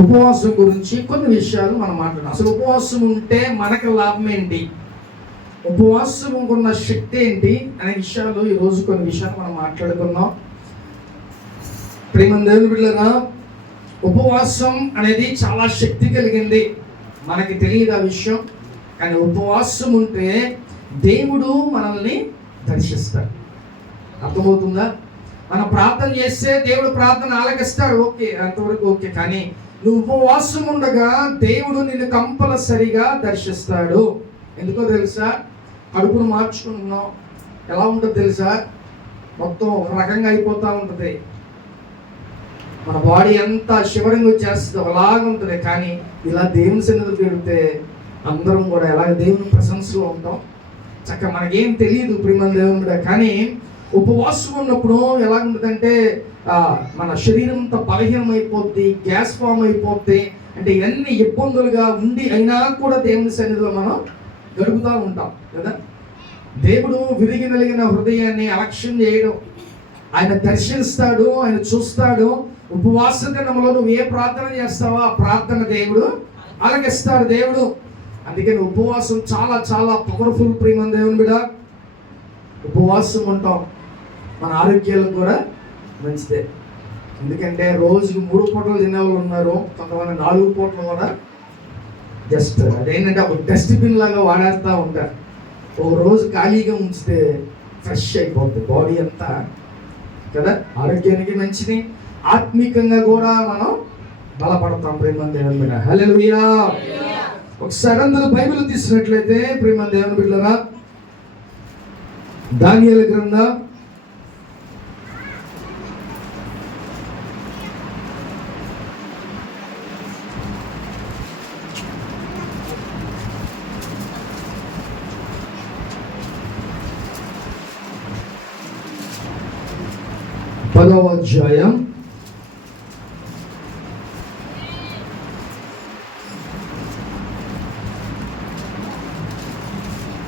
ఉపవాసం గురించి కొన్ని విషయాలు మనం మాట్లాడాం. అసలు ఉపవాసం ఉంటే మనకు లాభం ఏంటి, ఉపవాసం ఉన్న శక్తి ఏంటి అనే విషయాలు ఈరోజు కొన్ని విషయాలు మనం మాట్లాడుకుందాం. ప్రియమైన దేవుని బిడ్డలారా, ఉపవాసం అనేది చాలా శక్తి కలిగింది. మనకి తెలియదు ఆ విషయం, కానీ ఉపవాసం ఉంటే దేవుడు మనల్ని దర్శిస్తాడు. అర్థమవుతుందా? మనం ప్రార్థన చేస్తే దేవుడు ప్రార్థన ఆలకిస్తాడు, ఓకే, అంతవరకు ఓకే. కానీ నువ్వు ఉపవాసం ఉండగా దేవుడు నిన్ను కంపల్సరిగా దర్శిస్తాడు. ఎందుకో తెలుసా? కడుపును మార్చుకుంటున్నాం, ఎలా ఉంటుందో తెలుసా? మొత్తం ఒక రకంగా అయిపోతూ ఉంటుంది. మన బాడీ అంతా షివరింగ్ వచ్చేస్తుంది, ఒకలాగా ఉంటుంది. కానీ ఇలా దేవుని సన్నిధిలో పెడితే అందరం కూడా ఎలాగ దేవుని ప్రశంసలో ఉంటాం. చక్కగా మనకేం తెలియదు ప్రియమైన దేవుని కూడా. కానీ ఉపవాసం ఉన్నప్పుడు ఎలా ఉంటుందంటే మన శరీరం అంతా బలహీనం అయిపోద్ది, గ్యాస్ ఫామ్ అయిపోద్ది. అంటే ఎన్ని ఇబ్బందులుగా ఉండి అయినా కూడా దేవుని సన్నిధిలో మనం గడుపుతూ ఉంటాం కదా. దేవుడు విరిగి నలిగిన హృదయాన్ని అలక్ష్యం చేయడం, ఆయన దర్శిస్తాడు, ఆయన చూస్తాడు. ఉపవాస దినంలో నువ్వు ఏ ప్రార్థన చేస్తావో ఆ ప్రార్థన దేవుడు ఆలకిస్తాడు దేవుడు. అందుకని ఉపవాసం చాలా చాలా పవర్ఫుల్ ప్రియమైన దేవుని బిడ్డ. ఉపవాసం ఉంటాం, మన ఆరోగ్యాలకు కూడా మంచిదే. ఎందుకంటే రోజుకి 3 పూటలు తినేవాళ్ళు ఉన్నారు, కొంతమంది 4 పూటలు కూడా జస్ట్ అదేంటంటే ఒక డస్ట్బిన్ లాగా వాడేస్తూ ఉంటారు. ఒక రోజు ఖాళీగా ఉంచితే ఫ్రెష్ అయిపోతుంది బాడీ అంతా కదా. ఆరోగ్యానికి మంచిది, ఆత్మీకంగా కూడా మనం బలపడతాం ప్రియమైన దేవుని బిడ్డ. హల్లెలూయా. ఒకసారి అందరూ బైబిల్ తీసినట్లయితే ప్రియమైన దేవుని బిడ్డలారా, దానియేలు గ్రంథం 10వ అధ్యాయం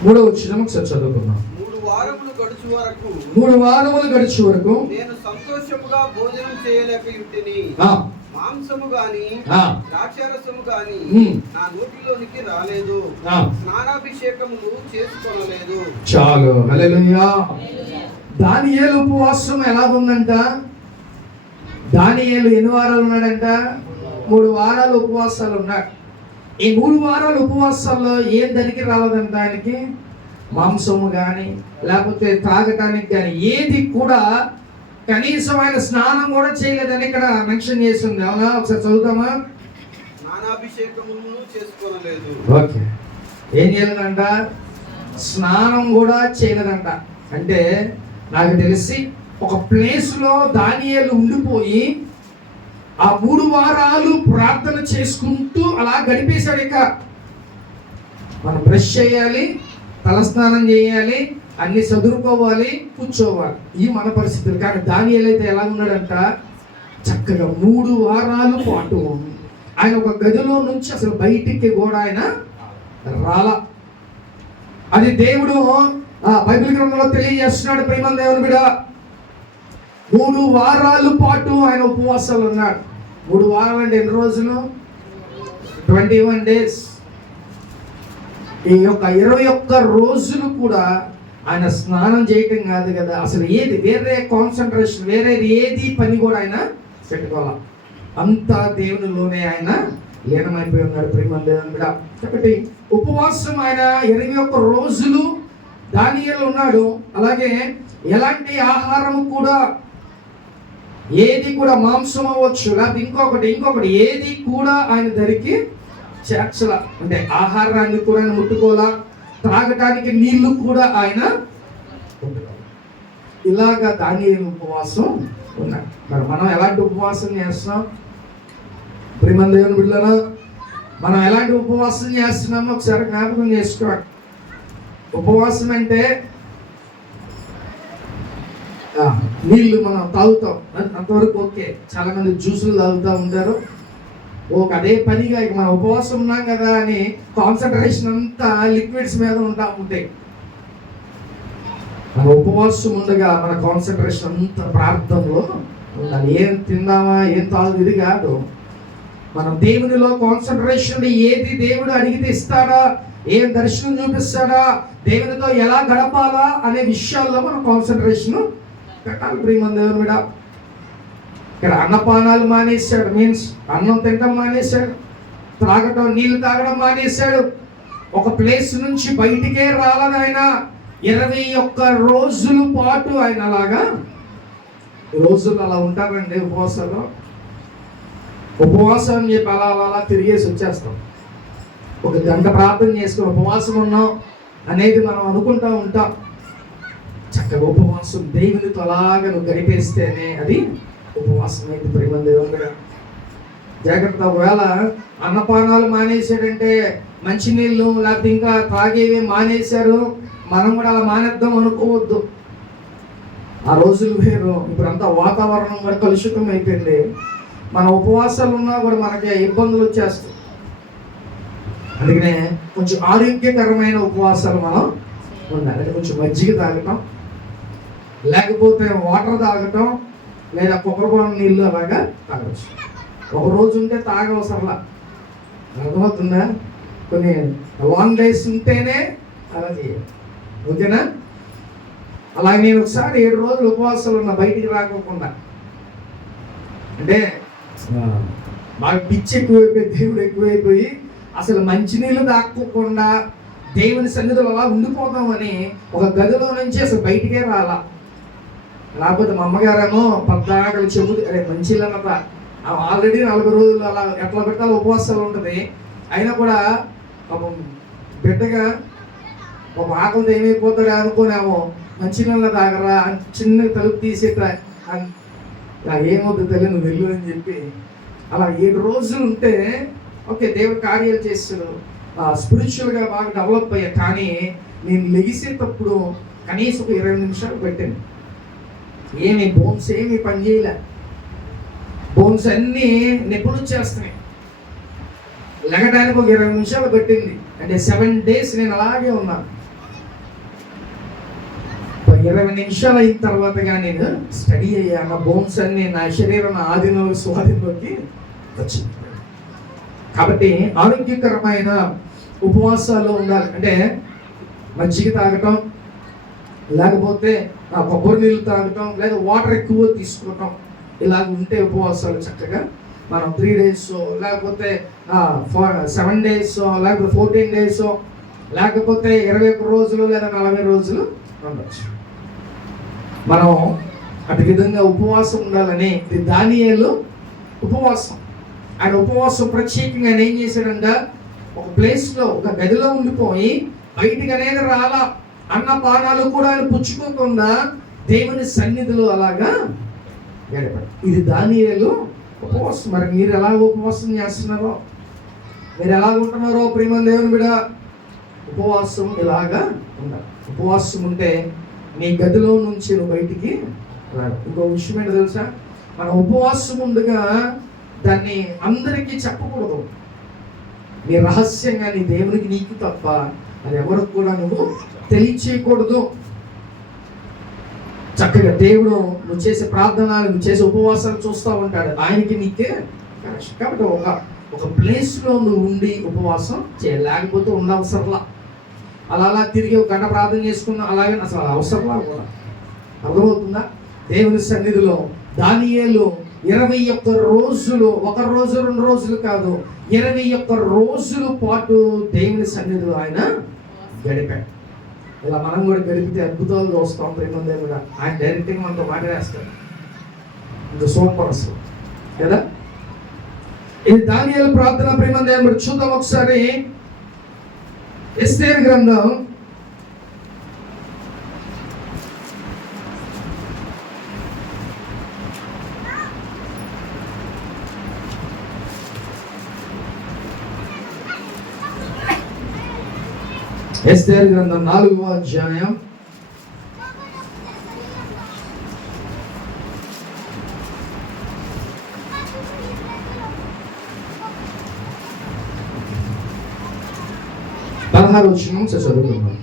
3వ వచనం ఒకసారి చదువుకుందాం. 3 వారములు గడుచు వరకు నేను సంతోషముగా భోజనం చేయలేకయుంటిని. మాంసము గాని ద్రాక్షారసము గాని నా నోటిలోనికి రాలేదు, స్నానాభిషేకములు చేసుకొనలేదు. చాలు. హల్లెలూయా. దానియేలు ఉపవాసం ఎలా ఉందంట? దానియేలు ఎన్ని వారాలు ఉన్నాడంట? 3 వారాలు ఉపవాసాలు ఉన్నాడు. ఈ 3 వారాల ఉపవాసాల్లో ఏం దరికి రాలేదంట ఆయనకి. మాంసము కానీ లేకపోతే తాగటానికి కానీ ఏది కూడా, కనీసం ఆయన స్నానం కూడా చేయలేదని ఇక్కడ మెన్షన్ చేసింది. అవునా? ఒకసారి చదువుతామా? స్నానాభిషేకమును చేసుకోనలేదు. ఓకే, ఏం చేయలేదంట? స్నానం కూడా చేయలేదంట. అంటే నాకు తెలిసి ఒక ప్లేస్లో దానియేలు ఉండిపోయి ఆ 3 వారాలు ప్రార్థన చేసుకుంటూ అలా గడిపేశాడు. ఇక మనం బ్రష్ చేయాలి, తలస్నానం చేయాలి, అన్ని చదువుకోవాలి, కూర్చోవాలి, ఈ మన పరిస్థితులు. కానీ దానియేలు అయితే ఎలా ఉన్నాడంట? చక్కగా 3 వారాల పాటు ఆయన ఒక గదిలో నుంచి అసలు బయటికి కూడా ఆయన రాలా. అది దేవుడు బైబిల్ గ్రంథంలో తెలియజేస్తున్నాడు. ప్రియమైన దేవుని బిడ్డ, 3 వారాల పాటు ఆయన ఉపవాసాలు ఉన్నాడు. 3 వారాలు అంటే ఎన్ని రోజులు? 21 డేస్. ఈ యొక్క 21 రోజులు కూడా ఆయన స్నానం చేయటం కాదు కదా, అసలు ఏది వేరే కాన్సన్ట్రేషన్, వేరేది ఏది పని కూడా ఆయన పెట్టుకోవాలి. అంతా దేవునిలోనే ఆయన లీనమైపోయి ఉన్నాడు. ప్రియమైన దేవుని బిడ్డ, కాబట్టి ఉపవాసం ఆయన 21 రోజులు దానియేలు ఉన్నాడు. అలాగే ఎలాంటి ఆహారం కూడా, ఏది కూడా మాంసం అవ్వచ్చు లేకపోతే ఇంకొకటి ఏది కూడా ఆయన ధరికి చేర్చల. అంటే ఆహారాన్ని కూడా ఆయన ముట్టుకోలా, త్రాగటానికి నీళ్లు కూడా ఆయన ఇలాగా దానియేలు ఉపవాసం ఉన్నాడు. మరి మనం ఎలాంటి ఉపవాసం చేస్తున్నాం? ప్రియమైన దేవుని బిడ్డలారా, మనం ఎలాంటి ఉపవాసం చేస్తున్నామో ఒకసారి జ్ఞాపకం చేసుకోవాలి. ఉపవాసం అంటే నీళ్లు మనం తాగుతాం, అంతవరకు ఓకే. చాలా మంది జ్యూసులు తాగుతూ ఉంటారు. అదే పనిగా ఇక మనం ఉపవాసం ఉన్నాం కదా అని కాన్సన్ట్రేషన్ అంతా లిక్విడ్స్ మీద ఉంటాయి. మన ఉపవాసం ఉండగా మన కాన్సన్ట్రేషన్ అంతా ప్రార్థనలో ఉండాలి. ఏం తిందామా, ఏం తాగు, ఇది కాదు. మనం దేవునిలో కాన్సన్ట్రేషన్, ఏది దేవుడు అడిగితే ఇస్తాడా, ఏం దర్శనం చూపిస్తాడా, దేవునితో ఎలా గడపాలా అనే విషయాల్లో మనం కాన్సన్ట్రేషన్ పెట్టాలి. ప్రియమైన దేవుని బిడ్డ, ఇక్కడ అన్నపానాలు మానేశాడు, మీన్స్ అన్నం తినడం మానేశాడు, త్రాగటం నీళ్లు తాగడం మానేశాడు. ఒక ప్లేస్ నుంచి బయటికే రాలని ఆయన 21 రోజుల పాటు ఆయన అలాగా రోజులు అలా ఉంటారండి ఉపవాసాలు. ఉపవాసం అని చెప్పి అలా తిరిగేసి వచ్చేస్తాం. 1 గంట ప్రార్థన చేసుకుని ఉపవాసం ఉన్నాం అనేది మనం అనుకుంటా ఉంటాం. చక్కగా ఉపవాసం దేవునితో అలాగా నువ్వు గడిపేస్తేనే అది ఉపవాసం అయితే ప్రేమ దేవుడు. జాగ్రత్త. ఒకవేళ అన్నపానాలు మానేశాడంటే, మంచినీళ్ళు లేకపోతే ఇంకా తాగేవి మానేశారు, మనం కూడా అలా మానేద్దాం అనుకోవద్దు. ఆ రోజులు వేరు. ఇప్పుడంతా వాతావరణం కూడా కలుషితం అయిపోయింది. మన ఉపవాసాలు ఉన్నా కూడా మనకి ఇబ్బందులు వచ్చేస్తాయి. అందుకనే కొంచెం ఆరోగ్యకరమైన ఉపవాసాలు మనం ఉండాలి. అంటే కొంచెం మజ్జిగ తాగటం, లేకపోతే వాటర్ తాగటం, లేదా కొబ్బరిపాలు నీళ్ళు అలాగా తాగవచ్చు. ఒక రోజు ఉంటే తాగవసరలా, అర్థమవుతుందా? కొన్ని లాంగ్ డేస్ ఉంటేనే అలా చేయాలి, ఓకేనా? అలాగే నేను ఒకసారి 7 రోజులు ఉపవాసాలు ఉన్నా బయటికి రాకోకుండా. అంటే బాగా పిచ్చి ఎక్కువైపోయి, దేవుడు ఎక్కువైపోయి అసలు మంచినీళ్ళు తాక్కోకుండా దేవుని సన్నిధిలో అలా ఉండిపోతామని ఒక గదిలో నుంచి అసలు బయటికే రాలా. లేకపోతే మా అమ్మగారేమో పద్దాకలు చెబుతూ, అరే మంచినీళ్ళు అన్నట ఆల్రెడీ 40 రోజులు అలా ఎట్లా పెట్టాలి ఉపవాసాలు ఉంటుంది. అయినా కూడా పాపం బిడ్డగా ఒక ఆకలితో ఏమైపోతాడు అనుకోనేమో, మంచినీళ్ళ తాగరా అని చిన్న తలుపు తీసేట ఏమవుతుంది తెలియదు, నువ్వు వెళ్ళు అని చెప్పి అలా 7 రోజులు ఉంటే ఓకే, దేవుడు కార్యాలు చేస్తాడు, స్పిరిచువల్గా బాగా డెవలప్ అయ్యా. కానీ నేను లెగిసేటప్పుడు కనీసం ఒక 20 నిమిషాలు పెట్టాను. ఏమి బోన్స్ ఏమి పని చేయలే, బోన్స్ అన్నీ నిపుణులు చేస్తున్నాయి. లెగడానికి ఒక 20 నిమిషాలు పెట్టింది. అంటే 7 days నేను అలాగే ఉన్నాను. 20 నిమిషాలు అయిన తర్వాతగా నేను స్టడీ అయ్యాను. బోన్స్ అన్ని నా శరీరం ఆధీనంలో స్వాధీనంలోకి వచ్చింది. కాబట్టి ఆరోగ్యకరమైన ఉపవాసాలు ఉండాలి. అంటే మజ్జిగ తాగటం, లేకపోతే కొబ్బరి నీళ్ళు తాగటం, లేదా వాటర్ ఎక్కువ తీసుకోవటం, ఇలాగ ఉంటే ఉపవాసాలు చక్కగా మనం 3 days, లేకపోతే 7 days, లేకపోతే 14 days, లేకపోతే 21 రోజులు లేదా 40 రోజులు ఉండొచ్చు. మనం అటు విధంగా ఉపవాసం ఉండాలని దానియేలు ఉపవాసం, ఆయన ఉపవాసం ప్రత్యేకంగా ఆయన ఏం చేశాడంట, ఒక ప్లేస్లో ఒక గదిలో ఉండిపోయి బయటికి అనేది రాలా, అన్నపానాలు కూడా ఆయన పుచ్చుకోకుండా దేవుని సన్నిధిలో అలాగా గడిపాడు. ఇది దానియేలు ఉపవాసం. మరి మీరు ఎలా ఉపవాసం చేస్తున్నారో, మీరు ఎలా ఉంటున్నారో ప్రియమైన దేవుని బిడ్డ, ఉపవాసం ఇలాగా ఉండాలి. ఉపవాసం ఉంటే నీ గదిలో నుంచి నువ్వు బయటికి రాడు. ఇంకో విషయం ఏంటో తెలుసా, మన ఉపవాసం ఉండగా దాన్ని అందరికీ చెప్పకూడదు. నీ రహస్యంగా నీ దేవునికి నీకు తప్ప అది ఎవరికి కూడా నువ్వు తెలియచేయకూడదు. చక్కగా దేవుడు నువ్వు చేసే ప్రార్థనలు, నువ్వు చేసే ఉపవాసాలు చూస్తూ ఉంటాడు, ఆయనకి నీకే కనెక్షన్. కాబట్టి ఒక ప్లేస్లో నువ్వు ఉండి ఉపవాసం చేయాలి, లేకపోతే ఉండవసరలా. అలా తిరిగి 1 గంట ప్రార్థన చేసుకున్నా అలాగే అసలు అవసరంలా కూడా. అర్థమవుతుందా? దేవుని సన్నిధిలో దానియేలు 21 రోజులు, 1 రోజు 2 రోజులు కాదు, 21 రోజుల పాటు దేవుని సన్నిధిలో ఆయన గడిపాడు. ఇలా మనం కూడా గడిపితే అద్భుతాలు చూస్తాం ప్రేమ దేవుడు. ఆయన డైరెక్ట్గా మనతో మాట్లాడేస్తాడు. ఇంకా సూపర్ అసలు కదా. ఇది దానియేలు ప్రార్థన ప్రేమ దేవుడు. చూద్దాం ఒకసారి ఎస్తేరు గ్రంథం 4వ అధ్యాయం 16వ వచనం చదువుకుందాం.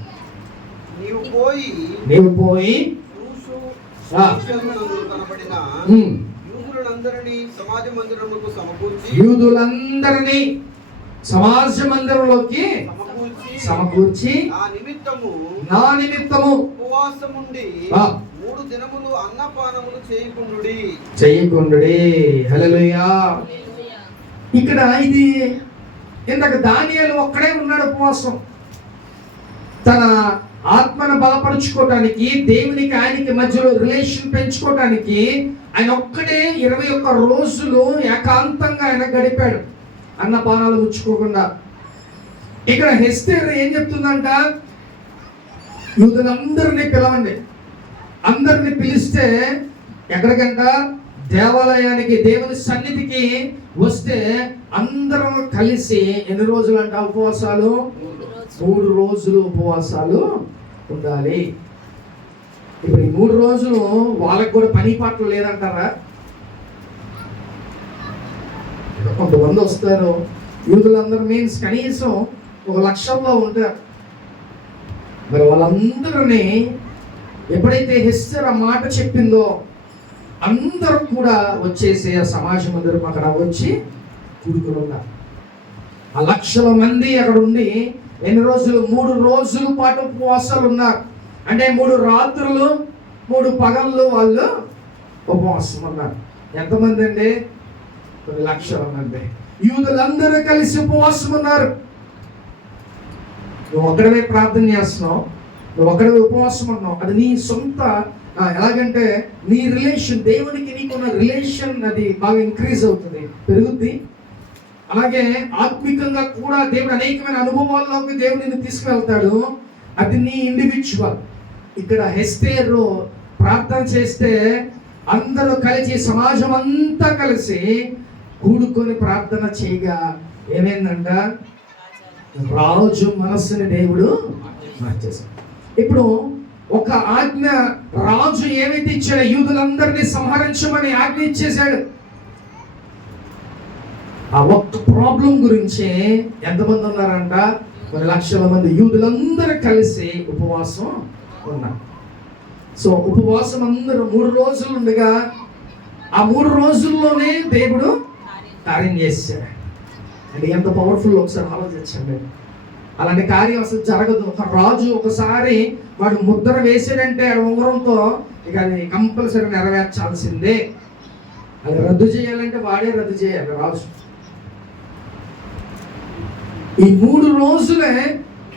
నీవు పోయి కనబడిన యూదులందరినీ సమాజ మందిరములకు సమకూర్చి యూదులందరినీ సమాజ మందిరంలోకి సమకూర్చి నా నిమిత్తము ఉపవాసముండి 3 దినములు అన్నపానములు చేయకుండుడి. హల్లెలూయా. ఇక్కడ ఇది ఇందాక దానియేలు ఒక్కడే ఉన్నాడు ఉపవాసం. తన ఆత్మను బలపరుచుకోవటానికి, దేవునికి ఆయనకి మధ్యలో రిలేషన్ పెంచుకోవటానికి ఆయన ఒక్కడే 21 రోజులు ఏకాంతంగా ఆయన గడిపాడు, అన్నపానాలు ముచ్చుకోకుండా. ఇక్కడ హెస్తేర్ ఏం చెప్తుందంట, యూదులందరినీ పిలవండి. అందరిని పిలిస్తే ఎక్కడికంట, దేవాలయానికి, దేవుని సన్నిధికి వస్తే అందరం కలిసి ఎన్ని రోజులు అంట ఉపవాసాలు? 3 రోజులు ఉపవాసాలు ఉండాలి. ఇప్పుడు ఈ 3 రోజులు వాళ్ళకి కూడా పని పాటలు లేదంటారా? కొంతమంది వస్తారు, యూదులందరూ మీన్స్ కనీసం 1,00,000లో ఉంటారు. మరి వాళ్ళందరినీ ఎప్పుడైతే హెస్తేర్ ఆ మాట చెప్పిందో అందరూ కూడా వచ్చేసి ఆ సమాజం అందరూ అక్కడ వచ్చి కూడుకుని ఉన్నారు. ఆ 1,00,000 మంది అక్కడ ఉండి ఎన్ని రోజులు? 3 రోజుల పాటు ఉపవాసాలు ఉన్నారు. అంటే 3 రాత్రులు 3 పగళ్ళు వాళ్ళు ఉపవాసం ఉన్నారు. ఎంతమంది అండి? 1,00,000 మంది యూదులందరూ కలిసి ఉపవాసం ఉన్నారు. నువ్వు ఒక్కడవే ప్రార్థన చేస్తున్నావు, నువ్వు ఒక్కడవే ఉపవాసం ఉన్నావు. అది నీ సొంత, ఎలాగంటే నీ రిలేషన్, దేవునికి నీకున్న రిలేషన్ అది బాగా ఇంక్రీజ్ అవుతుంది, పెరుగుద్ది. అలాగే ఆత్మికంగా కూడా దేవుడు అనేకమైన అనుభవాల్లోకి దేవుడిని తీసుకువెళ్తాడు. అది నీ ఇండివిజువల్. ఇక్కడ హెస్తేరు ప్రార్థన చేస్తే అందరూ కలిసి, సమాజం అంతా కలిసి కూడుకొని ప్రార్థన చేయగా ఏమైందంట, రాజు మనస్సుని దేవుడు మార్చేశాడు. ఇప్పుడు ఒక ఆజ్ఞ, రాజు ఏమైతే ఇచ్చాడో యూదులందరినీ సంహరించమని ఆజ్ఞ ఇచ్చేశాడు. ఆ ఒక్క ప్రాబ్లం గురించి ఎంతమంది ఉన్నారంట? 1,00,000 మంది యూదులందరూ కలిసి ఉపవాసం ఉన్నారు. సో ఉపవాసం అందరూ 3 రోజులు ఉండగా ఆ 3 రోజుల్లోనే దేవుడు కార్యం చేశాడు. అంటే ఎంత పవర్ఫుల్ ఒకసారి ఆలోచించండి. అలాంటి కార్యం అసలు జరగదు. ఒక రాజు ఒకసారి వాడు ముద్ర వేసాడంటే ఆ ఉంగరంతో ఇక అది కంపల్సరీ నెరవేర్చాల్సిందే. అది రద్దు చేయాలంటే వాడే రద్దు చేయాలి రాజు. ఈ 3 రోజులే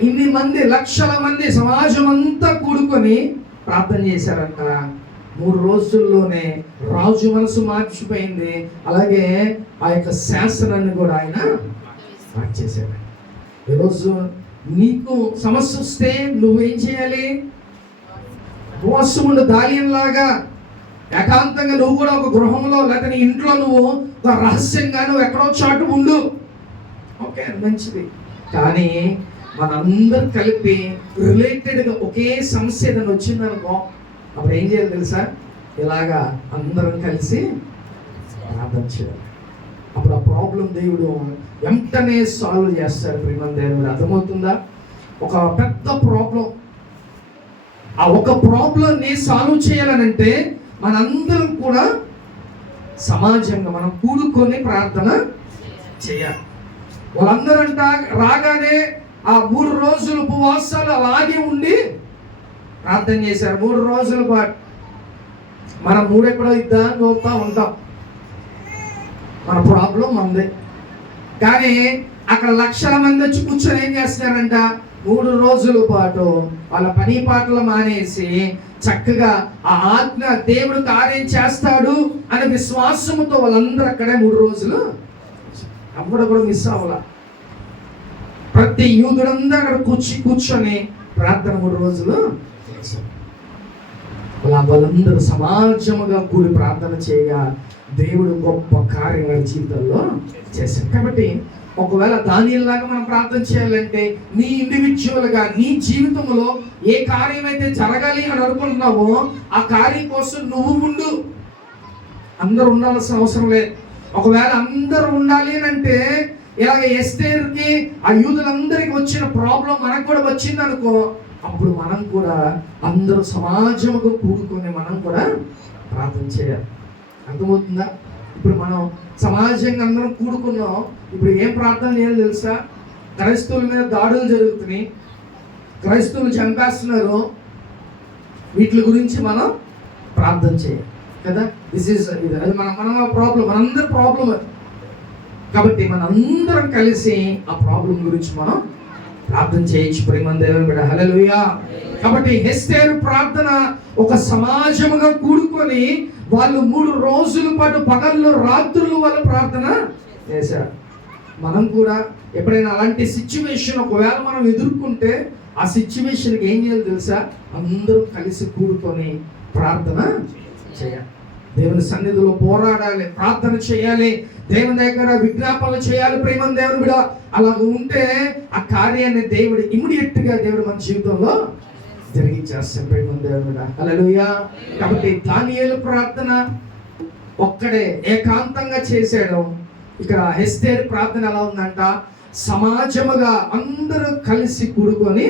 ఇన్ని మంది, 1,00,000 మంది సమాజం అంతా కూడుకొని ప్రార్థన చేశారంట. 3 రోజుల్లోనే రాజు మనసు మార్చిపోయింది. అలాగే ఆ యొక్క శాసనాన్ని కూడా ఆయన మార్చేశాడు. ఈరోజు నీకు సమస్య వస్తే నువ్వేం చేయాలి? ఉపవాసం ఉండు. దానియేలులాగా ఏకాంతంగా నువ్వు కూడా ఒక గృహంలో లేకపోతే నీ ఇంట్లో నువ్వు ఒక రహస్యంగా నువ్వు ఎక్కడో చాటు ఉండు. ఓకే, మంచిది. కానీ మనందరూ కలిపి రిలేటెడ్గా ఒకే సమస్య ఏదైనా వచ్చిందనుకో, అప్పుడు ఏం చేయాలి తెలుసా? ఇలాగా అందరం కలిసి ప్రార్థన చేయాలి. అప్పుడు ఆ ప్రాబ్లం దేవుడు వెంటనే సాల్వ్ చేస్తాడు. ప్రియమైన దేవుడు, అర్థమవుతుందా? ఒక పెద్ద ప్రాబ్లం, ఆ ఒక ప్రాబ్లంని సాల్వ్ చేయాలనంటే మనందరం కూడా సమాజంగా మనం కూడుకొని ప్రార్థన చేయాలి. వాళ్ళందరంట రాగానే ఆ 3 రోజులు ఉపవాసాలు అలాగే ఉండి ప్రార్థన చేశారు. 3 రోజుల పాటు. మనం 3 ఎప్పుడో ఇద్దాం చూస్తూ ఉంటాం, మన ప్రాబ్లం మంది. కానీ అక్కడ 1,00,000 మంది వచ్చి కూర్చొని ఏం చేస్తున్నారంట? 3 రోజుల పాటు వాళ్ళ పని పాటలు మానేసి చక్కగా ఆ ఆజ్ఞ దేవుడు కార్యం చేస్తాడు అనే విశ్వాసంతో వాళ్ళందరూ అక్కడే 3 రోజులు అప్పుడు కూడా మిస్ అవ్వాల. ప్రతి యూదులందరూ అక్కడ కూర్చొని ప్రార్థన 3 రోజులు అలా వాళ్ళందరూ సమాజముగా కూడి ప్రార్థన చేయగా దేవుడు గొప్ప కార్యం వాళ్ళ జీవితంలో చేశాడు. కాబట్టి ఒకవేళ దానియేలులాగా మనం ప్రార్థన చేయాలంటే నీ ఇండివిజువల్గా నీ జీవితంలో ఏ కార్యం అయితే జరగాలి అని అనుకుంటున్నావో ఆ కార్యం కోసం నువ్వు ఉండు. అందరూ ఉండాల్సిన అవసరం లేదు. ఒకవేళ అందరూ ఉండాలి అని అంటే ఇలాగ ఎస్తేరుకి ఆ యూదులందరికీ వచ్చిన ప్రాబ్లం మనకు కూడా వచ్చింది అనుకో, అప్పుడు మనం కూడా అందరూ సమాజముగా కూడుకొని మనం కూడా ప్రార్థన చేయాలి. అర్థమవుతుందా? ఇప్పుడు మనం సమాజంగా అందరం కూడుకున్నాం. ఇప్పుడు ఏం ప్రార్థన చేయాలి తెలుసా? క్రైస్తవుల మీద దాడులు జరుగుతున్నాయి, క్రైస్తవులు చంపేస్తున్నారు. వీటి గురించి మనం ప్రార్థన చేయాలి కదా. దిస్ ఈజ్ అది మన ప్రాబ్లం, మనందరి ప్రాబ్లం. కాబట్టి మనందరం కలిసి ఆ ప్రాబ్లం గురించి మనం ప్రార్థన చేయొచ్చు. ప్రేమ దేవుని బిడ్డ, హల్లెలూయా. కాబట్టి ఎస్తేరు ప్రార్థన ఒక సమాజముగా కూడుకొని వాళ్ళు 3 రోజుల పాటు పగళ్ళు రాత్రులు వాళ్ళు ప్రార్థన చేశారు. మనం కూడా ఎప్పుడైనా అలాంటి సిచ్యువేషన్ ఒకవేళ మనం ఎదుర్కొంటే ఆ సిచ్యువేషన్కి ఏం చేయాలి తెలుసా? అందరూ కలిసి కూడుకొని ప్రార్థన చేయాలి, దేవుని సన్నిధిలో పోరాడాలి, ప్రార్థన చేయాలి, దేవుని దగ్గర విజ్ఞాపనలు చేయాలి. ప్రేమ దేవుని బిడ్డ, అలా ఉంటే ఆ కార్యాన్ని దేవుడు ఇమ్మీడియట్ గా దేవుడు మన జీవితంలో జరిగించేస్తాడు. ప్రేమ దేవుని బిడ్డ, హల్లెలూయా. కాబట్టి దానియేలు ప్రార్థన ఒక్కడే ఏకాంతంగా చేశాడు. ఇక్కడ ఎస్తేరు ప్రార్థన ఎలా ఉందంట? సమాజముగా అందరూ కలిసి కూడుకొని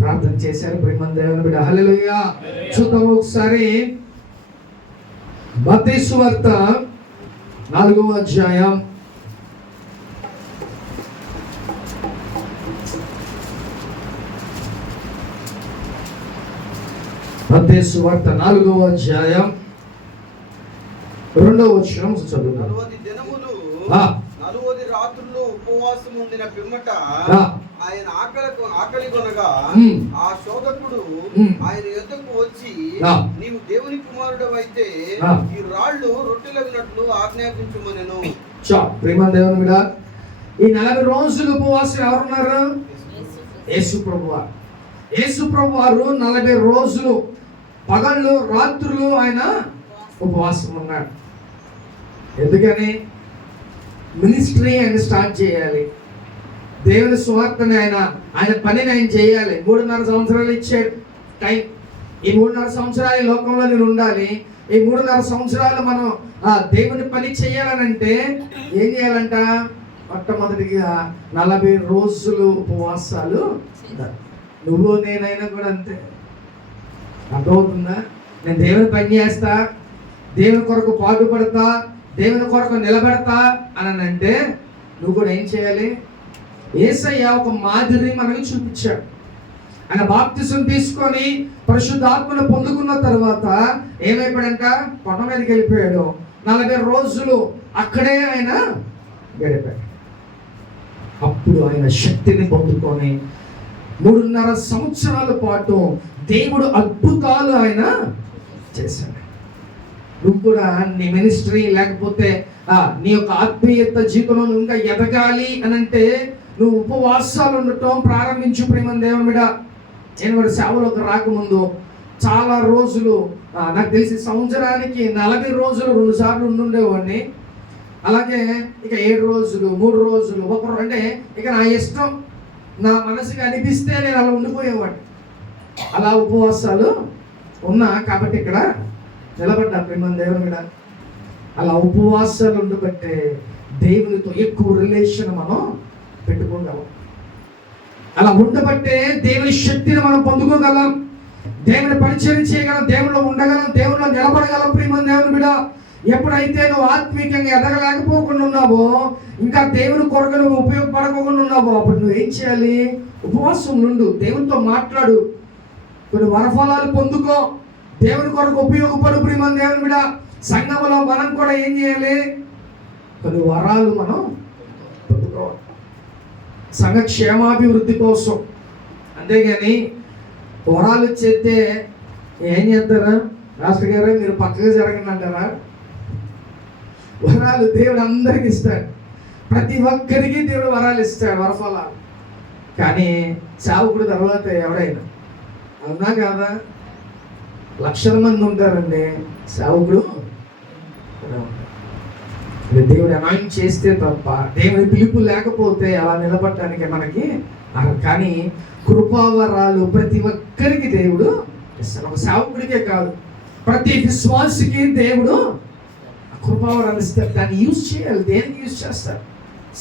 ప్రార్థన చేశారు. ప్రేమ దేవుని బిడ్డ, హల్లెలూయా. చూద్దాం ఒకసారి మత్తయి సువార్త 4వ అధ్యాయం మత్తయి సువార్త 4వ అధ్యాయం 2వ వచనం చదువుతాం. 40 దినములు 40 రాత్రులు ఉపవాసం ఉండిన పిమ్మట ఆయన ఆకలి కొనగా ఆ శోధకుడు ఆయన యొద్దకు వచ్చి, నీవు దేవుని కుమారుడు అయితే ఈ రాళ్ళు రొట్టెలగినట్లు ఆజ్ఞాపించుమనెను. ప్రేమ దేవుని బిడ్డ, ఈ 40 రోజులు ఉపవాసం ఎవరున్నారు? యేసు ప్రభువారు. యేసు ప్రభువారు 40 రోజులు పగళ్ళు రాత్రులు ఆయన ఉపవాసం ఉన్నాడు. ఎందుకని? మినిస్ట్రీ ఆయన స్టార్ట్ చేయాలి, దేవుని సువార్తని ఆయన పనిని ఆయన చేయాలి. 3.5 సంవత్సరాలు ఇచ్చాడు టైం. ఈ 3.5 సంవత్సరాలు ఈ లోకంలో నేను ఉండాలి. ఈ 3.5 సంవత్సరాలు మనం దేవుని పని చేయాలనంటే ఏం చేయాలంట? మొట్టమొదటిగా 40 రోజులు ఉపవాసాలు. నువ్వు నేనైనా కూడా అంతే. అర్థమవుతుందా? నేను దేవుని పని చేస్తా, దేవుని కొరకు పాటుపడతా, దేవుని కొరకు నిలబెడతా అని అంటే నువ్వు కూడా ఏం చేయాలి? యేసయ్య ఒక మాదిరి మనకి చూపించాడు. ఆయన బాప్తిసం తీసుకొని పరిశుద్ధాత్మను పొందుకున్న తర్వాత ఏమైపోయాడంట? కొండ మీదకి వెళ్ళిపోయాడు. 40 రోజులు అక్కడే ఆయన గడిపాడు. అప్పుడు ఆయన శక్తిని పొందుకొని 3.5 సంవత్సరాల పాటు దేవుడు అద్భుతాలు ఆయన చేశాడు. నువ్వు కూడా నీ మినిస్ట్రీ లేకపోతే నీ యొక్క ఆత్మీయత జీవితంలో ఇంకా ఎదగాలి అని అంటే నువ్వు ఉపవాసాలు ఉండటం ప్రారంభించు. ప్రేమ దేవుని బిడ్డ, నేను కూడా సేవలోకి రాకముందు చాలా రోజులు, నాకు తెలిసి సంవత్సరానికి 40 రోజులు 2 సార్లు ఉండుండేవాడిని. అలాగే ఇక 7 రోజులు 3 రోజులు 1 రోజు, అంటే ఇక నా ఇష్టం, నా మనసుకి అనిపిస్తే నేను అలా ఉండిపోయేవాడిని. అలా ఉపవాసాలు ఉన్నా కాబట్టి ఇక్కడ నిలబడ్డా. ప్రేమ దేవుని బిడ్డ, అలా ఉపవాసాలు ఉండబట్టే దేవునితో ఎక్కువ రిలేషన్ మనం పెట్టుకోగలం. అలా ఉండబట్టే దేవుని శక్తిని మనం పొందుకోగలం, దేవుని పరిచయం చేయగలం, దేవునిలో ఉండగలం, దేవునిలో నిలబడగలం. ప్రేమ దేవుని బిడ్డ, ఎప్పుడైతే నువ్వు ఆత్మీయంగా ఎదగలేకపోకుండా ఉన్నావో, ఇంకా దేవుని కొరకు నువ్వు ఉపయోగపడకుండా ఉన్నావో, అప్పుడు నువ్వు ఏం చేయాలి? ఉపవాసం నుండు, దేవునితో మాట్లాడు, కొన్ని వరఫలాలు పొందుకో, దేవుని కొరకు ఉపయోగపడు. ప్రేమ దేవుని బిడ్డ, సంఘంలో మనం కూడా ఏం చేయాలి? కొన్ని వరాలు మనం పొందుకోవాలి సంఘ క్షేమాభివృద్ధి కోసం. అంతేగాని వరాలు చేస్తే ఏం చేస్తారా? రాష్ట్ర గారు మీరు పక్కగా జరగండి అంటారా? వరాలు దేవుడు అందరికి ఇస్తాడు, ప్రతి ఒక్కరికి దేవుడు వరాలు ఇస్తాడు, వరఫలాలు. కానీ సేవకుడు తర్వాత ఎవడైనా, అవునా కాదా? లక్షల మంది ఉంటారండి, సేవకుడు దేవుడు అనాయింట్ చేస్తే తప్ప, దేవుని పిలుపు లేకపోతే అలా నిలబడటానికి మనకి. కానీ కృపావరాలు ప్రతి ఒక్కరికి దేవుడు ఇస్తాడు. ఒక సేవకుడికే కాదు, ప్రతి విశ్వాసికి దేవుడు కృపావరాలు ఇస్తారు. దాన్ని యూజ్ చేయాలి. దేనికి యూజ్ చేస్తారు?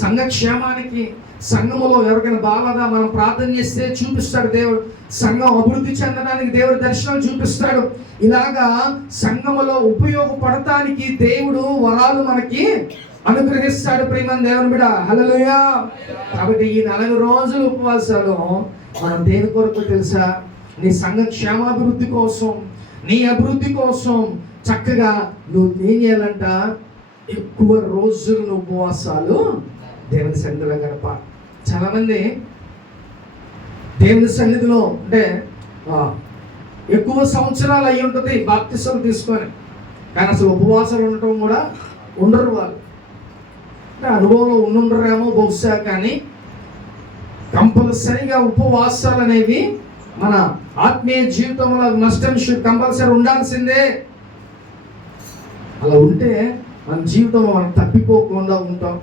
సంఘ క్షేమానికి, సంఘములో ఎవరికైనా బాగా మనం ప్రార్థన చేస్తే చూపిస్తాడు దేవుడు. సంఘం అభివృద్ధి చెందడానికి దేవుడు దర్శనం చూపిస్తాడు. ఇలాగా సంఘములో ఉపయోగపడటానికి దేవుడు వరాలు మనకి అనుగ్రహిస్తాడు. ప్రియమైన దేవుని బిడ్డ, హల్లెలూయా. కాబట్టి ఈ 40 రోజుల ఉపవాసాలు మనం దేని కొరకు తెలుసా? నీ సంఘ క్షేమాభివృద్ధి కోసం, నీ అభివృద్ధి కోసం చక్కగా నువ్వు ఏం చేయాలంట? ఎక్కువ రోజులు ఉపవాసాలు దేవుని సన్నిధిలో గడపాలి. చాలామంది దేవుని సన్నిధిలో అంటే ఎక్కువ సంవత్సరాలు అయి ఉంటుంది బాప్తిసం తీసుకొని, కానీ అసలు ఉపవాసాలు ఉండటం కూడా ఉండరు వాళ్ళు. అంటే అనుభవంలో ఉండుండరేమో బహుశా, కానీ కంపల్సరీగా ఉపవాసాలు అనేవి మన ఆత్మీయ జీవితంలో నష్టం కంపల్సరీ ఉండాల్సిందే. అలా ఉంటే మన జీవితంలో మనం తప్పిపోకుండా ఉంటాం.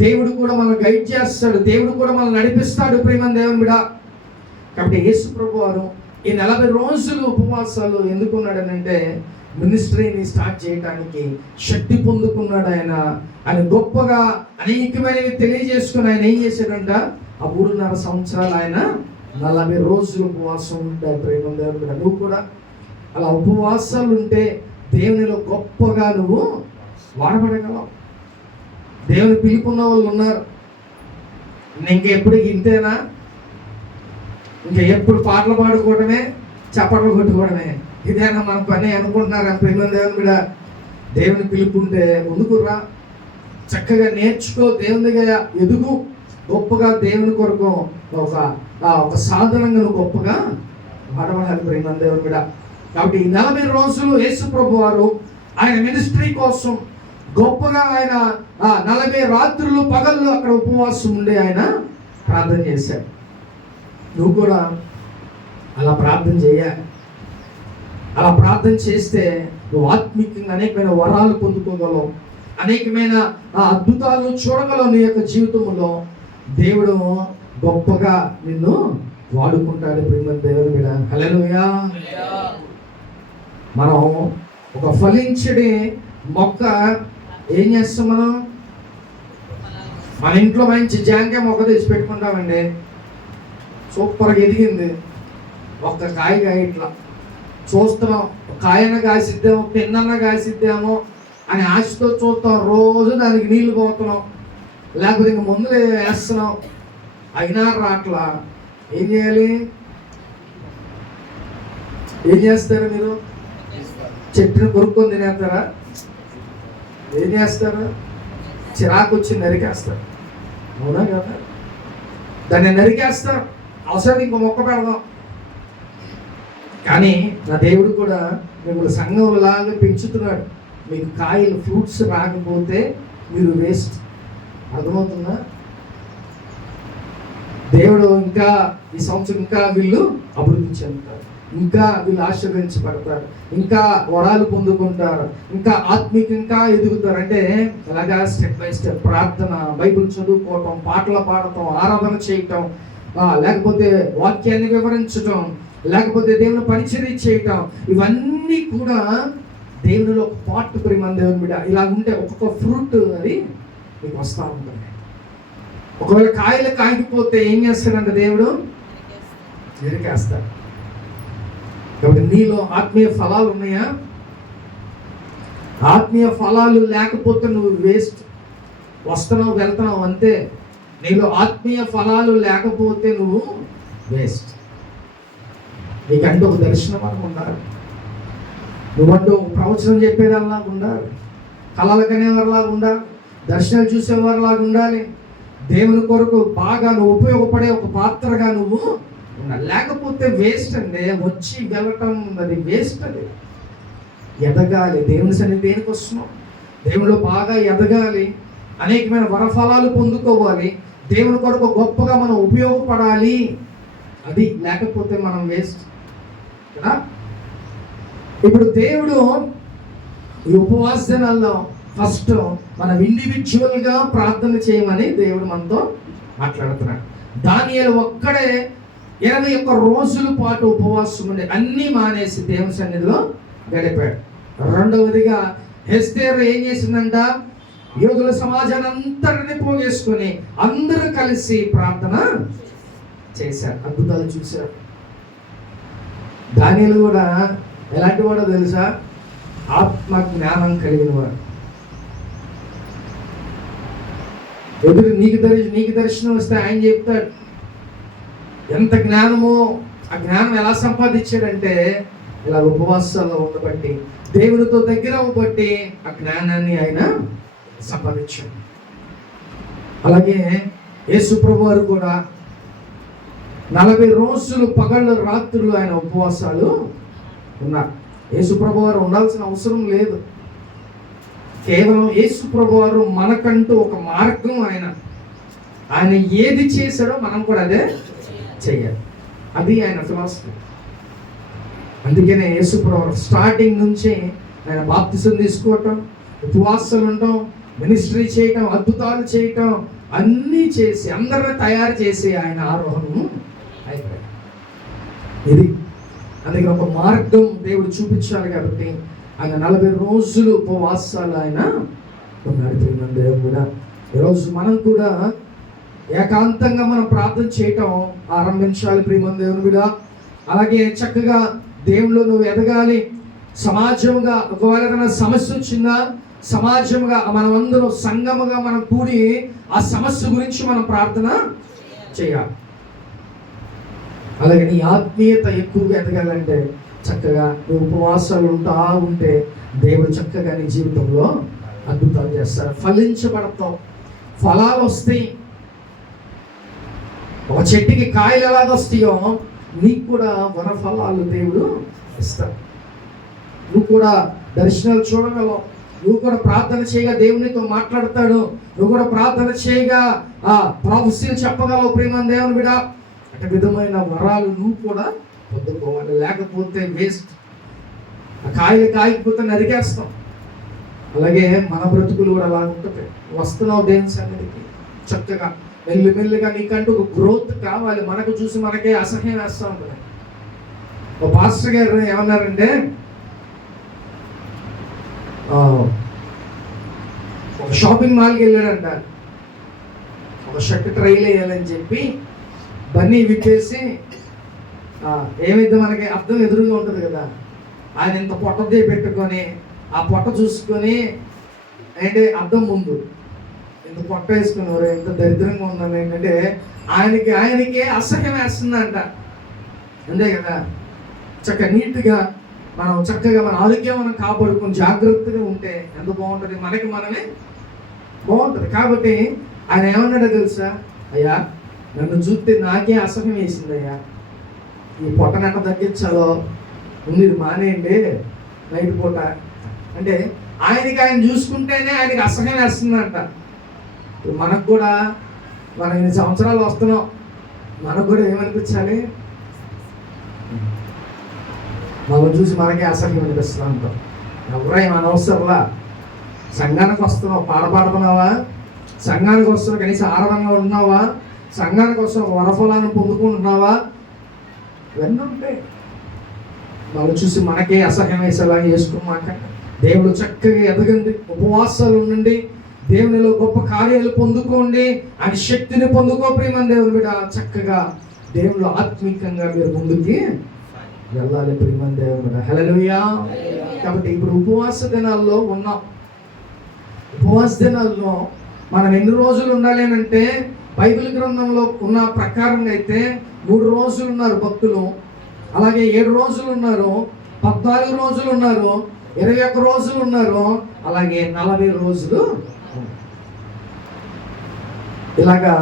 దేవుడు కూడా మనం గైడ్ చేస్తాడు, దేవుడు కూడా మనం నడిపిస్తాడు. ప్రియమైన దేవుని బిడ్డ, కాబట్టి యేసు ప్రభు వారు ఈ 40 రోజులు ఉపవాసాలు ఎందుకున్నాడనంటే మినిస్ట్రీని స్టార్ట్ చేయడానికి శక్తి పొందుకున్నాడు. ఆయన గొప్పగా అనేకమైనవి తెలియజేసుకుని ఆయన ఏం చేశాడంట? ఆ 3.5 సంవత్సరాలు ఆయన 40 రోజులు ఉపవాసం ఉంటాడు. ప్రియమైన దేవుని బిడ్డ, నువ్వు కూడా అలా ఉపవాసాలు ఉంటే దేవునిలో గొప్పగా నువ్వు వాడబడగలవు. దేవుని పిలుపున్న వాళ్ళు ఉన్నారు. ఇంకెప్పుడు ఇంతేనా? ఇంకా ఎప్పుడు పాటలు పాడుకోవడమే, చప్పట్లు కొట్టుకోవడమే, ఇదేనా మన పని అనుకుంటున్నారు. ప్రేమ దేవుని కూడా దేవుని పిలుపుంటే ముందుకురా, చక్కగా నేర్చుకో, దేవుని దగ్గర ఎదుగు, గొప్పగా దేవుని కొరకు ఒక సాధనంగా నువ్వు గొప్పగా వాడబడాలి. ప్రేమ దేవుని కూడా. కాబట్టి ఈ 40 రోజులు యేసు ప్రభు వారు ఆయన మినిస్ట్రీ కోసం గొప్పగా ఆయన 40 రాత్రులు పగళ్ళు అక్కడ ఉపవాసం ఉండి ఆయన ప్రార్థన చేశాడు. నువ్వు కూడా అలా ప్రార్థన చేయాలి. అలా ప్రార్థన చేస్తే నువ్వు ఆత్మీయంగా అనేకమైన వరాలు పొందుకోగలవు, అనేకమైన అద్భుతాలు చూడగలవు. నీ యొక్క జీవితంలో దేవుడు గొప్పగా నిన్ను వాడుకుంటాడు. ప్రియమైన దేవుని మీద హల్లెలూయా. మనం ఒక ఫలించడి మొక్క ఏం చేస్తాం? మన ఇంట్లో మంచి జాంకాయ మొక్క తెచ్చి పెట్టుకుంటామండి. సూపర్గా ఎదిగింది, ఒక్క కాయ ఇట్లా చూస్తున్నాం, కాయన కాసిద్దామో పిన్నన్న కాసిద్దామో అని ఆశతో చూస్తాం. రోజు దానికి నీళ్లు పోతున్నాం, లేకపోతే ఇంక మందులు వేస్తున్నాం, అయినా రాట్లా. ఏం చేయాలి? ఏం చేస్తారు మీరు? చెట్టుని కొరుక్కొని తినేస్తారా? ఏం చేస్తారు? చిరాకు వచ్చి నరికేస్తారు. అవునా కదా? దాన్ని నరికేస్తారు, అవసరం ఇంకో మొక్క పెడదాం. కానీ నా దేవుడు కూడా మిమ్మల్ని సంఘంలాగా పెంచుతున్నాడు. మీకు కాయలు ఫ్రూట్స్ రాకపోతే మీరు వేస్ట్. అర్థమవుతుందా? దేవుడు ఇంకా ఈ సంవత్సరం ఇంకా వీళ్ళు అభివృద్ధి చెందుతారు, ఇంకా వీళ్ళు ఆశీర్వదించబడతారు, ఇంకా వరాలు పొందుకుంటారు, ఇంకా ఆత్మీయంగా ఎదుగుతారు. అంటే అలాగా స్టెప్ బై స్టెప్ ప్రార్థన, బైబిల్ చదువుకోవటం, పాటలు పాడటం, ఆరాధన చేయటం, లేకపోతే వాక్యాన్ని వివరించటం, లేకపోతే దేవుని పరిచర్య చేయటం, ఇవన్నీ కూడా దేవునిలో ఒక పార్ట్. ప్రియమైన దేవుని బిడ్డ, ఇలా ఉంటే ఒక్కొక్క ఫ్రూట్ అది మీకు వస్తూ ఉంటుంది. ఒకవేళ కాయలు కాగిపోతే ఏం చేస్తాడంటే దేవుడు ఎరికేస్తాడు. కాబట్టి నీలో ఆత్మీయ ఫలాలు ఉన్నాయా? ఆత్మీయ ఫలాలు లేకపోతే నువ్వు వేస్ట్. వస్తున్నావు వెళ్తున్నావు అంతే. నీలో ఆత్మీయ ఫలాలు లేకపోతే నువ్వు వేస్ట్. నీకంటూ ఒక దర్శనం అని ఉండాలి, నువ్వంటూ ఒక ప్రవచనం చెప్పేదానిలాగా ఉండాలి, కళలు కనేవారిలాగా ఉండాలి, దర్శనాలు చూసేవారిలాగా ఉండాలి. దేవుని కొరకు బాగా నువ్వు ఉపయోగపడే ఒక పాత్రగా నువ్వు ఉండాలి. లేకపోతే వేస్ట్ అండి. వచ్చి వెళ్ళటం అది వేస్ట్. అది ఎదగాలి. దేవుని సన్నిధి దేనికి వస్తున్నాం? దేవుడు బాగా ఎదగాలి, అనేకమైన వరఫలాలు పొందుకోవాలి, దేవుని కొరకు గొప్పగా మనం ఉపయోగపడాలి. అది లేకపోతే మనం వేస్ట్ కదా. ఇప్పుడు దేవుడు ఈ ఉపవాస దినాల్లో ఫస్ట్ మనం ఇండివిజువల్గా ప్రార్థన చేయమని దేవుడు మనతో మాట్లాడుతున్నాడు. దానియేలు ఒక్కడే 21 రోజుల పాటు ఉపవాసం ఉండి అన్నీ మానేసి దేవుని సన్నిధిలో గడిపాడు. రెండవదిగా ఎస్తేరు ఏం చేసిందంట? యోధుల సమాజాన్ని అంతటిని పోగేసుకొని అందరూ కలిసి ప్రార్థన చేశారు, అద్భుతాలు చూశారు. దానియేలు కూడా ఎలాంటి వాడో తెలుసా? ఆత్మ జ్ఞానం కలిగిన వాడు. ఎదురు నీకు దర్శనం వస్తే ఆయన చెప్తాడు ఎంత జ్ఞానమో. ఆ జ్ఞానం ఎలా సంపాదించాడంటే ఇలా ఉపవాసాల్లో ఉండబట్టి, దేవునితో దగ్గర అవ్వబట్టి ఆ జ్ఞానాన్ని ఆయన సంపాదించాడు. అలాగే యేసు ప్రభు వారు కూడా 40 రోజులు పగళ్ళు రాత్రులు ఆయన ఉపవాసాలు ఉన్నారు. యేసు ప్రభు వారు ఉండాల్సిన అవసరం లేదు. కేవలం యేసు ప్రభు వారు మనకంటూ ఒక మార్గం. ఆయన ఏది చేశాడో మనం కూడా అదే చెయ్యాలి. అది ఆయన ఫిలాసఫీ. అందుకనే యేసు ప్రభు వారు స్టార్టింగ్ నుంచి ఆయన బాప్తిసం తీసుకోవటం, ఉపవాసాలు ఉండటం, మినిస్ట్రీ చేయటం, అద్భుతాలు చేయటం, అన్నీ చేసి అందరిని తయారు చేసి ఆయన ఆరోహణము అయిపోయాడు. ఇది అందుకే ఒక మార్గం దేవుడు చూపించాలి కాబట్టి ఆయన 40 రోజులు ఉపవాసాలు ఆయన ఉన్నాడు. ప్రియమైన దేవుడా, ఈరోజు మనం కూడా ఏకాంతంగా మనం ప్రార్థన చేయటం ఆరంభించాలి. ప్రియమైన దేవుడా, అలాగే చక్కగా దేవుళ్ళు నువ్వు ఎదగాలి. సమాజంగా ఒకవేళ ఏదైనా సమస్య వచ్చిందా, సమాజంగా మనమందరం సంఘముగా మనం కూడి ఆ సమస్య గురించి మనం ప్రార్థన చేయాలి. అలాగే నీ ఆత్మీయత ఎక్కువగా ఎదగాలంటే చక్కగా నీ ఉపవాసాలు ఉంటే దేవుడు చక్కగా నీ జీవితంలో అద్భుతాలు చేస్తారు. ఫలించబడతావు, ఫలాలు వస్తాయి. ఒక చెట్టుకి కాయలు ఎలాగ వస్తాయో నీకు కూడా వనఫలాలు దేవుడు ఇస్తాడు. నువ్వు కూడా దర్శనాలు చూడగలవు. నువ్వు కూడా ప్రార్థన చేయగా దేవునితో మాట్లాడతాడు. నువ్వు కూడా ప్రార్థన చేయగా ప్రాఫెసీలు చెప్పగలవు. ప్రియమైన దేవుని బిడ్డ, అటు విధమైన వరాలు నువ్వు కూడా పొందుకోవాలి. లేకపోతే వేస్ట్. ఆ కాయలు కాయకపోతే నరికేస్తాం. అలాగే మన బ్రతుకులు కూడా అలా ఉంటుంది. వస్తున్నావు దేవుని సన్నిధికి, చక్కగా మెల్లిమెల్లిగా నీకంటూ ఒక గ్రోత్ కావాలి. మనకు చూసి మనకే అసహ్యం వేస్తూ ఉంటుంది. ఒక పాస్టర్ గారు ఏమన్నారంటే, ఒక షాపింగ్ మాల్కి వెళ్ళాడంట. ఒక షర్ట్ ట్రైల్ వేయాలని చెప్పి బన్నీ విప్పేసి ఏమైతే మనకి అర్థం ఎదురుగా ఉంటుంది కదా, ఆయన ఇంత పొట్టదే పెట్టుకొని ఆ పొట్ట చూసుకొని ఏంటంటే అర్థం ముందు ఇంత పొట్ట వేసుకున్నారు, ఎంత దరిద్రంగా ఉందని ఏంటంటే ఆయనకి అసహ్యం వేస్తుందంట. అంతే కదా. నీట్గా మనం చక్కగా మన ఆరోగ్యం మనం కాపాడుకొని జాగ్రత్తగా ఉంటే ఎంత బాగుంటుంది, మనకి మనమే బాగుంటుంది. కాబట్టి ఆయన ఏమన్నాడో తెలుసా? అయ్యా, నన్ను చూస్తే నాకే అసహ్యం వేసింది అయ్యా, ఈ పొట్టనట్ట తగ్గించాలో ఉంది, ఇది మానేయండి నైట్ పూట అంటే ఆయన చూసుకుంటేనే ఆయనకి అసహ్యం వేస్తుందంట. మనకు కూడా మనం 8 సంవత్సరాలు వస్తున్నాం, మనకు కూడా ఏమనిపించాలి? మనం చూసి మనకే అసహ్యం అనిపిస్తుంది అంటాం. ఎవరైనా అనవసరంలా సంఘానికి వస్తున్నావు, పాడుతున్నావా? సంఘానికి వస్తున్నావు, కనీసం ఆనందంగా ఉంటున్నావా? సంఘానికి వస్తున్న వరఫలాన్ని పొందుకుంటున్నావా? ఇవన్నీ ఉంటాయి. వాళ్ళు చూసి మనకే అసహ్యం వేసేలా చేసుకున్నాక దేవుడు చక్కగా ఎదగండి, ఉపవాసాలు ఉండండి, దేవునిలో గొప్ప కార్యాలు పొందుకోండి, ఆయన శక్తిని పొందుకో. ప్రియమైన దేవుని బిడ్డ, చక్కగా దేవుళ్ళు ఆత్మీకంగా మీరు ముందుకి వెళ్ళాలి. ప్రియమైన దేవుని బిడ్డ, హల్లెలూయా. కాబట్టి ఇప్పుడు ఉపవాస దినాల్లో ఉన్నాం. ఉపవాస దినాల్లో మనం ఎన్ని రోజులు ఉండాలి అంటే బైబిల్ గ్రంథంలో ఉన్న ప్రకారంగా అయితే 3 రోజులు ఉన్నారు భక్తులు, అలాగే 7 రోజులు ఉన్నారు, 14 రోజులు ఉన్నారు, 21 రోజులు ఉన్నారు, అలాగే 40 రోజులు. ఇలాగా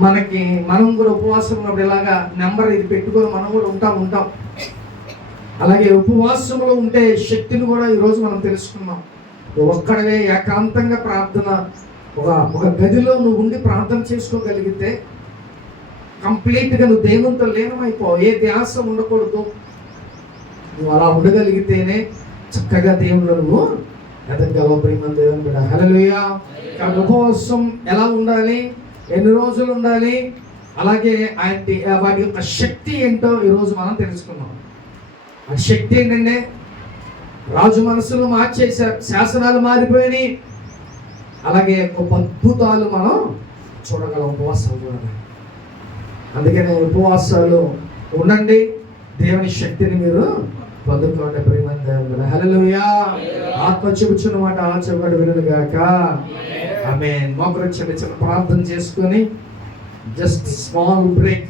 మనం కూడా ఉపవాసం ఉన్నప్పుడు ఇలాగా నెంబర్ ఇది పెట్టుకొని మనం కూడా ఉంటాం. అలాగే ఉపవాసంలో ఉంటే శక్తిని కూడా ఈరోజు మనం తెలుసుకున్నాం. ఒక్కడవే ఏకాంతంగా ప్రార్థన, ఒక గదిలో నువ్వు ఉండి ప్రార్థన చేసుకోగలిగితే కంప్లీట్గా నువ్వు దేవునితో లీనమైపోవు. ఏ ధ్యాస ఉండకూడదు. నువ్వు అలా ఉండగలిగితేనే చక్కగా దేవుడు నువ్వు ఎదగలవు. ప్రియమైన దేవుని బిడ్డ, హల్లెలూయా. కాబట్టి ఉపవాసం ఎలా ఉండాలి, ఎన్ని రోజులు ఉండాలి, అలాగే వాటి యొక్క శక్తి ఏంటో ఈరోజు మనం తెలుసుకున్నాం. ఆ శక్తి ఏంటంటే రాజు మనసులు మార్చేశారు, శాసనాలు మారిపోయినాయి. అలాగే గొప్ప అద్భుతాలు మనం చూడగలం ఉపవాసాలు ద్వారా. అందుకని ఉపవాసాలు ఉండండి, దేవుని శక్తిని మీరు పొందుకోండి. ప్రియమైన దేవుని హల్లెలూయా. ఆత్మ చెబుతున్న మాట చెవిగాడు వినును గాక. ఆమేన్. మోకరించి చిన్న ప్రార్థన చేసుకొని జస్ట్ స్మాల్ బ్రేక్